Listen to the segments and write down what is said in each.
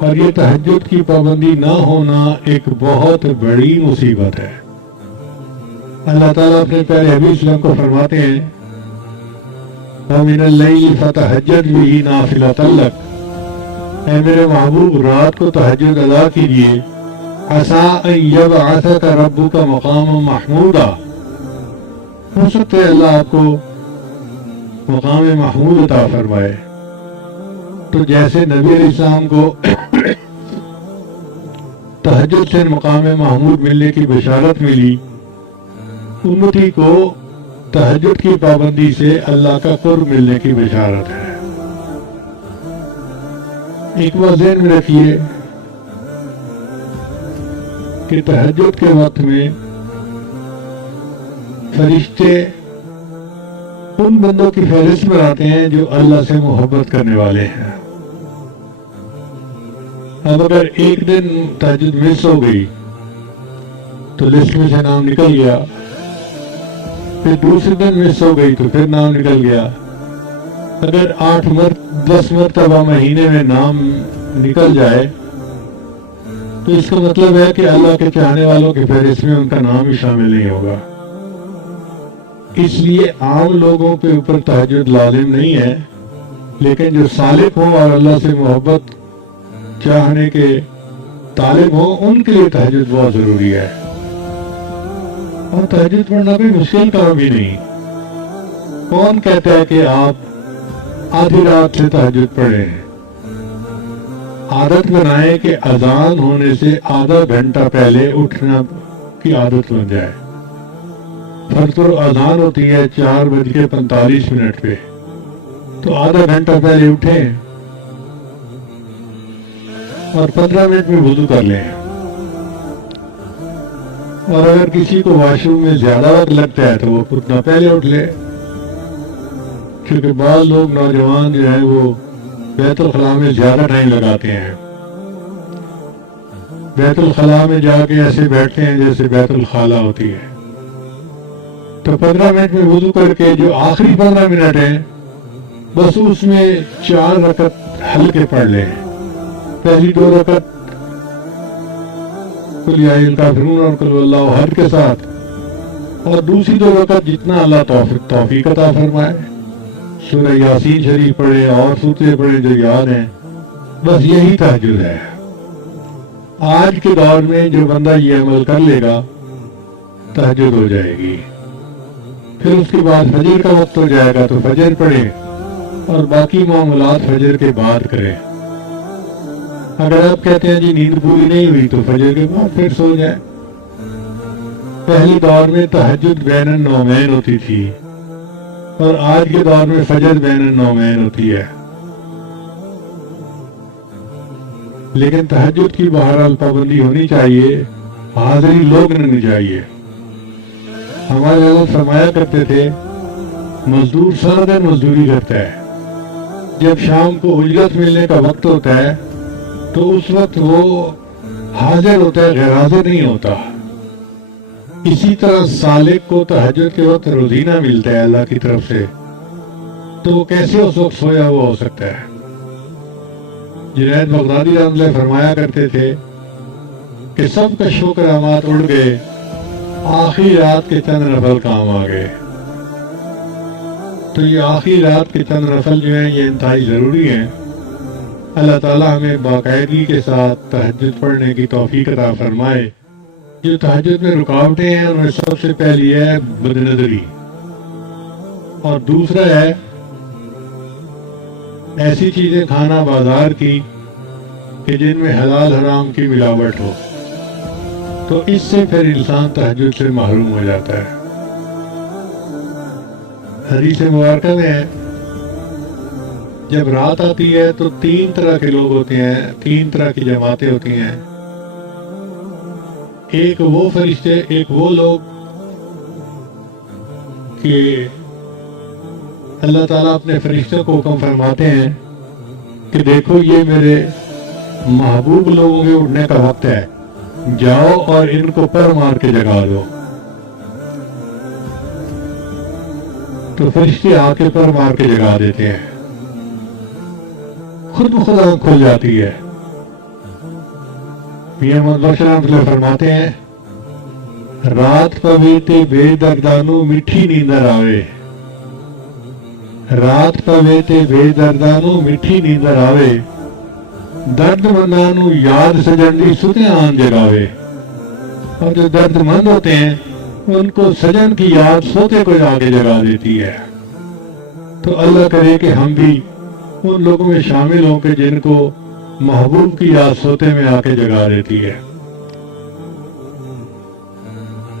اور یہ تہجد کی پابندی نہ ہونا ایک بہت بڑی مصیبت ہے۔ اللہ تعالیٰ اپنے پیارے حبیب صلی اللہ علیہ وسلم کو فرماتے ہیں وَمِنَ اللَّيْلِ فَتَهَجَّدْ بِهِ نَافِلَةً لَكَ، اے میرے محبوب رات کو تہجد ادا کیجئے، عَسَىٰ أَن يَبْعَثَكَ رَبُّكَ مَقَامًا مَحْمُودًا، ہو سکتا ہے اللہ آپ کو مقام محمود عطا فرمائے۔ تو جیسے نبی علیہ السلام کو تہجد سے مقام محمود ملنے کی بشارت ملی، امتی کو تہجد کی پابندی سے اللہ کا قرب ملنے کی بشارت ہے۔ ایک بات ذہن میں رکھیے کہ تہجد کے وقت میں فرشتے ان بندوں کی فہرست میں آتے ہیں جو اللہ سے محبت کرنے والے ہیں۔ اب اگر ایک دن تہجد مس ہو گئی تو لسٹ میں سے نام نکل گیا، پھر دوسرے دن مس ہو گئی تو پھر نام نکل گیا۔ اگر 10 مرتبہ مہینے میں نام نکل جائے تو اس کا مطلب ہے کہ اللہ کے چاہنے والوں کی فہرست میں ان کا نام ہی شامل نہیں ہوگا۔ اس لیے عام لوگوں کے اوپر تہجد لازم نہیں ہے، لیکن جو سالک ہوں اور اللہ سے محبت چاہنے کے طالب ہوں ان کے لیے تہجد بہت ضروری ہے۔ اور تہجد پڑھنا کوئی مشکل کام بھی نہیں۔ کون کہتا ہے کہ آپ آدھی رات سے تہجد پڑھیں؟ عادت بنائیں کہ اذان ہونے سے آدھا گھنٹہ پہلے اٹھنا کی عادت بن جائے۔ فجر اذان ہوتی ہے 4:45 پہ، تو آدھا گھنٹہ پہلے اٹھیں اور 15 منٹ میں وضو کر لیں۔ اور اگر کسی کو واش روم میں زیادہ وقت لگتا ہے تو وہ اتنا پہلے اٹھ لے، کیونکہ بعض لوگ نوجوان جو ہیں وہ بیت الخلاء میں زیادہ ٹائم لگاتے ہیں۔ بیت الخلاء میں جا کے ایسے بیٹھتے ہیں جیسے بیت الخلا ہوتی ہے۔ تو 15 منٹ میں وضو کر کے جو آخری 15 منٹ ہیں بس اس میں 4 رکعت ہلکے پڑھ لیں۔ پہلی 2 رکعت قل یا ایھا الکافرون اور قل واللہ احد کے ساتھ، اور دوسری 2 رکعت جتنا اللہ توفیق عطا فرمائے، سورہ یاسین شریف پڑھے اور سورتیں پڑھے جو یاد ہیں۔ بس یہی تہجد ہے۔ آج کے دور میں جو بندہ یہ عمل کر لے گا تہجد ہو جائے گی۔ پھر اس کے بعد فجر کا وقت ہو جائے گا تو فجر پڑھیں اور باقی معاملات فجر کے بعد کریں۔ اگر آپ کہتے ہیں جی نیند پوری نہیں ہوئی تو فجر کے بعد پھر سو جائیں۔ پہلی دور میں تہجد بین النومین ہوتی تھی اور آج کے دور میں فجر بین النومین ہوتی ہے۔ لیکن تہجد کی بہرحال پابندی ہونی چاہیے، حاضری لوگ رہنی چاہیے۔ ہمارے حضرت فرمایا کرتے تھے مزدور سارا دن مزدوری کرتا ہے، جب شام کو اجرت ملنے کا وقت ہوتا ہے تو اس وقت وہ حاضر ہوتا ہے، غیر حاضر نہیں ہوتا۔ اسی طرح سالک کو تہجد کے وقت روزینہ ملتا ہے اللہ کی طرف سے، تو وہ کیسے اس وقت سویا ہوا ہو سکتا ہے؟ جنید بغدادی رحمۃ اللہ فرمایا کرتے تھے کہ سب کا شکر آماد اڑ گئے، آخری رات کے چند نفل کام آ گئے۔ تو یہ آخری رات کے چند نفل جو ہیں یہ انتہائی ضروری ہیں۔ اللہ تعالیٰ ہمیں باقاعدگی کے ساتھ تہجد پڑھنے کی توفیق عطا فرمائے۔ جو تہجد میں رکاوٹیں ہیں ان میں سب سے پہلی ہے بد نظری، اور دوسرا ہے ایسی چیزیں کھانا بازار کی کہ جن میں حلال حرام کی ملاوٹ ہو، تو اس سے پھر انسان تہجد سے محروم ہو جاتا ہے۔ حدیث مبارکہ میں ہے جب رات آتی ہے تو 3 طرح کے لوگ ہوتے ہیں، 3 طرح کی جماعتیں ہوتی ہیں۔ ایک وہ فرشتے، ایک وہ لوگ کہ اللہ تعالیٰ اپنے فرشتوں کو حکم فرماتے ہیں کہ دیکھو یہ میرے محبوب لوگوں کے اٹھنے کا وقت ہے، جاؤ اور ان کو پر مار کے جگا دو۔ تو فرشتے آنکھیں پر مار کے جگا دیتے ہیں، خود بخود آنکھ کھل جاتی ہے۔ میاں محمد بخش رحمۃ اللہ فرماتے ہیں، رات پوے تے بے دردانو میٹھی نیندر آوے، رات پوے تے بے دردانو میٹھی نیندر آوے، درد مندانو یاد سجن دی ستے آن جگاوے۔ اور جو درد مند ہوتے ہیں ان کو سجن کی یاد سوتے کو جا کے جگا دیتی ہے۔ تو اللہ کرے کہ ہم بھی ان لوگوں میں شامل ہوں کہ جن کو محبوب کی یاد سوتے میں آ کے جگا دیتی ہے۔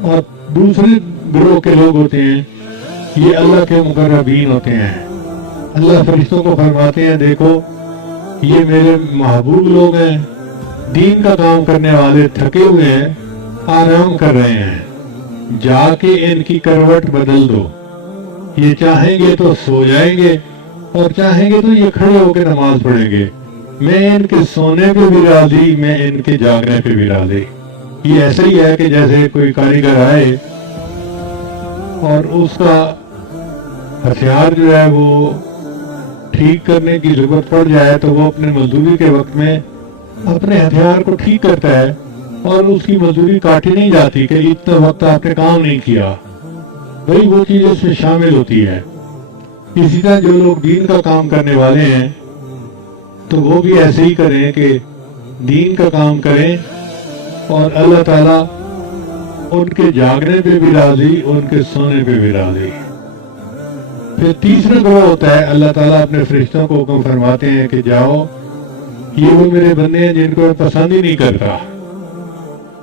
اور دوسرے گروہ کے لوگ ہوتے ہیں، یہ اللہ کے مقربین ہوتے ہیں۔ اللہ فرشتوں کو فرماتے ہیں، دیکھو یہ میرے محبوب لوگ ہیں، دین کا کام کرنے والے، تھکے ہوئے ہیں، آرام کر رہے ہیں، جا کے ان کی کروٹ بدل دو، یہ چاہیں گے تو سو جائیں گے اور چاہیں گے تو یہ کھڑے ہو کے نماز پڑھیں گے، میں ان کے سونے پہ بھی راضی، میں ان کے جاگنے پہ بھی راضی۔ یہ ایسا ہی ہے کہ جیسے کوئی کاریگر آئے اور اس کا ہتھیار جو ہے وہ ٹھیک کرنے کی ضرورت پڑ جائے تو وہ اپنے مزدوری کے وقت میں اپنے ہتھیار کو ٹھیک کرتا ہے اور اس کی مزدوری کاٹی نہیں جاتی کہ اتنا وقت آپ نے کام نہیں کیا، بھئی وہ چیز اس میں شامل ہوتی ہے۔ اسی طرح جو لوگ دین کا کام کرنے والے ہیں تو وہ بھی ایسے ہی کریں کہ دین کا کام کریں اور اللہ تعالیٰ ان کے جاگنے پہ بھی راضی، ان کے سونے پہ بھی راضی۔ پھر تیسرا گروہ ہوتا ہے، اللہ تعالیٰ اپنے فرشتوں کو حکم فرماتے ہیں کہ جاؤ، یہ وہ میرے بندے ہیں جن کو میں پسند ہی نہیں کرتا،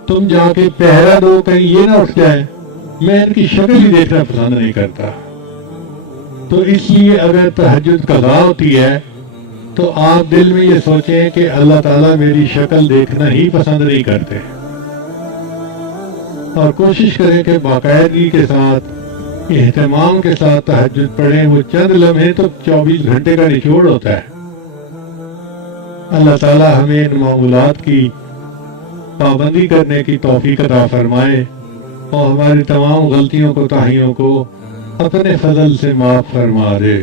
تم جا کے پہرا دو کہیں یہ نہ اٹھ جائے، میں ان کی شکل ہی دیکھنا پسند نہیں کرتا۔ تو اس لیے اگر تہجد قضا ہوتی ہے تو آپ دل میں یہ سوچیں کہ اللہ تعالیٰ میری شکل دیکھنا ہی پسند نہیں کرتے، اور کوشش کریں کہ باقاعدگی کے ساتھ، اہتمام کے ساتھ تہجد پڑھیں۔ وہ چند لمحے تو 24 گھنٹے کا نچوڑ ہوتا ہے۔ اللہ تعالیٰ ہمیں ان معمولات کی پابندی کرنے کی توفیق عطا فرمائے اور ہماری تمام غلطیوں کو، تاہیوں کو اپنے فضل سے معاف فرما دے۔